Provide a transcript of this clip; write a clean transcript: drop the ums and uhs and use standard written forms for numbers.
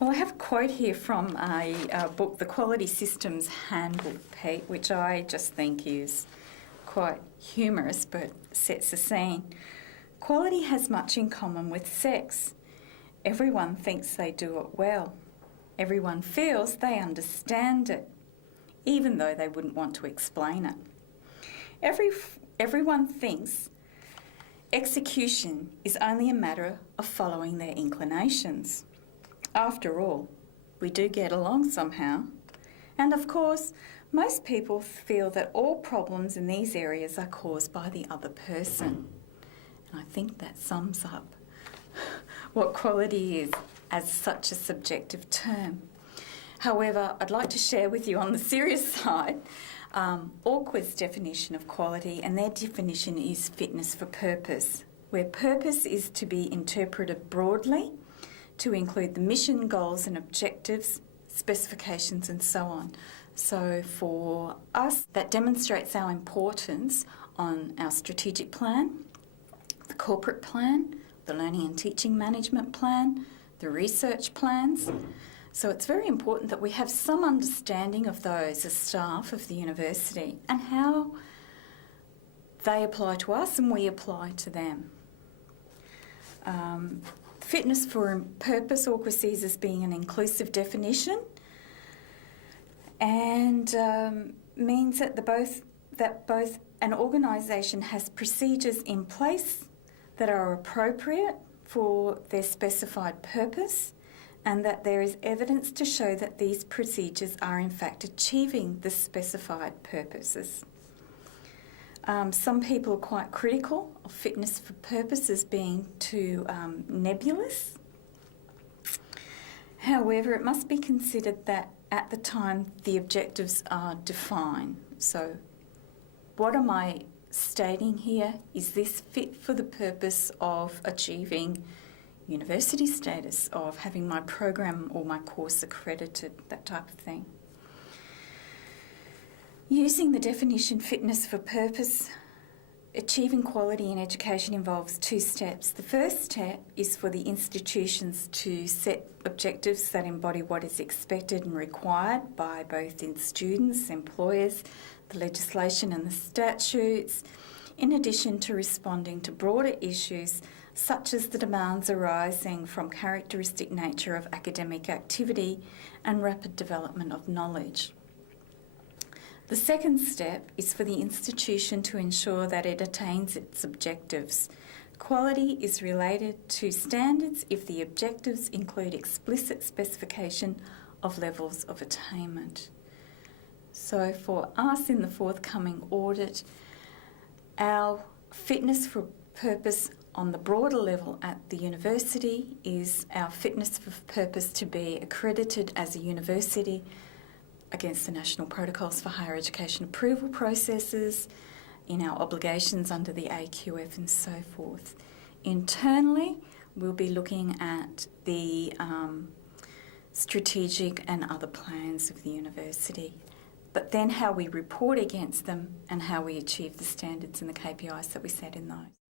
Well, I have a quote here from a book, The Quality Systems Handbook, Pete, which I just think is quite humorous but sets the scene. Quality has much in common with sex. Everyone thinks they do it well. Everyone feels they understand it, even though they wouldn't want to explain it. Everyone thinks execution is only a matter of following their inclinations. After all, we do get along somehow. And of course, most people feel that all problems in these areas are caused by the other person. And I think that sums up what quality is as such a subjective term. However, I'd like to share with you on the serious side Orquha's definition of quality, and their definition is fitness for purpose, where purpose is to be interpreted broadly to include the mission, goals and objectives, specifications and so on. So for us, that demonstrates our importance on our strategic plan, the corporate plan, the learning and teaching management plan, the research plans. So it's very important that we have some understanding of those as staff of the university and how they apply to us and we apply to them. Fitness for purpose, Orquha sees as being an inclusive definition, and means that both an organisation has procedures in place that are appropriate for their specified purpose, and that there is evidence to show that these procedures are in fact achieving the specified purposes. Some people are quite critical of fitness for purpose as being too nebulous. However, it must be considered that at the time the objectives are defined. So what am I stating here? Is this fit for the purpose of achieving university status, of having my program or my course accredited, that type of thing? Using the definition fitness for purpose, achieving quality in education involves two steps. The first step is for the institutions to set objectives that embody what is expected and required by both in students, employers, the legislation and the statutes, in addition to responding to broader issues such as the demands arising from characteristic nature of academic activity and rapid development of knowledge. The second step is for the institution to ensure that it attains its objectives. Quality is related to standards if the objectives include explicit specification of levels of attainment. So for us in the forthcoming audit, our fitness for purpose on the broader level at the university is our fitness for purpose to be accredited as a university against the national protocols for higher education approval processes, in our obligations under the AQF and so forth. Internally, we'll be looking at the strategic and other plans of the university, but then how we report against them and how we achieve the standards and the KPIs that we set in those.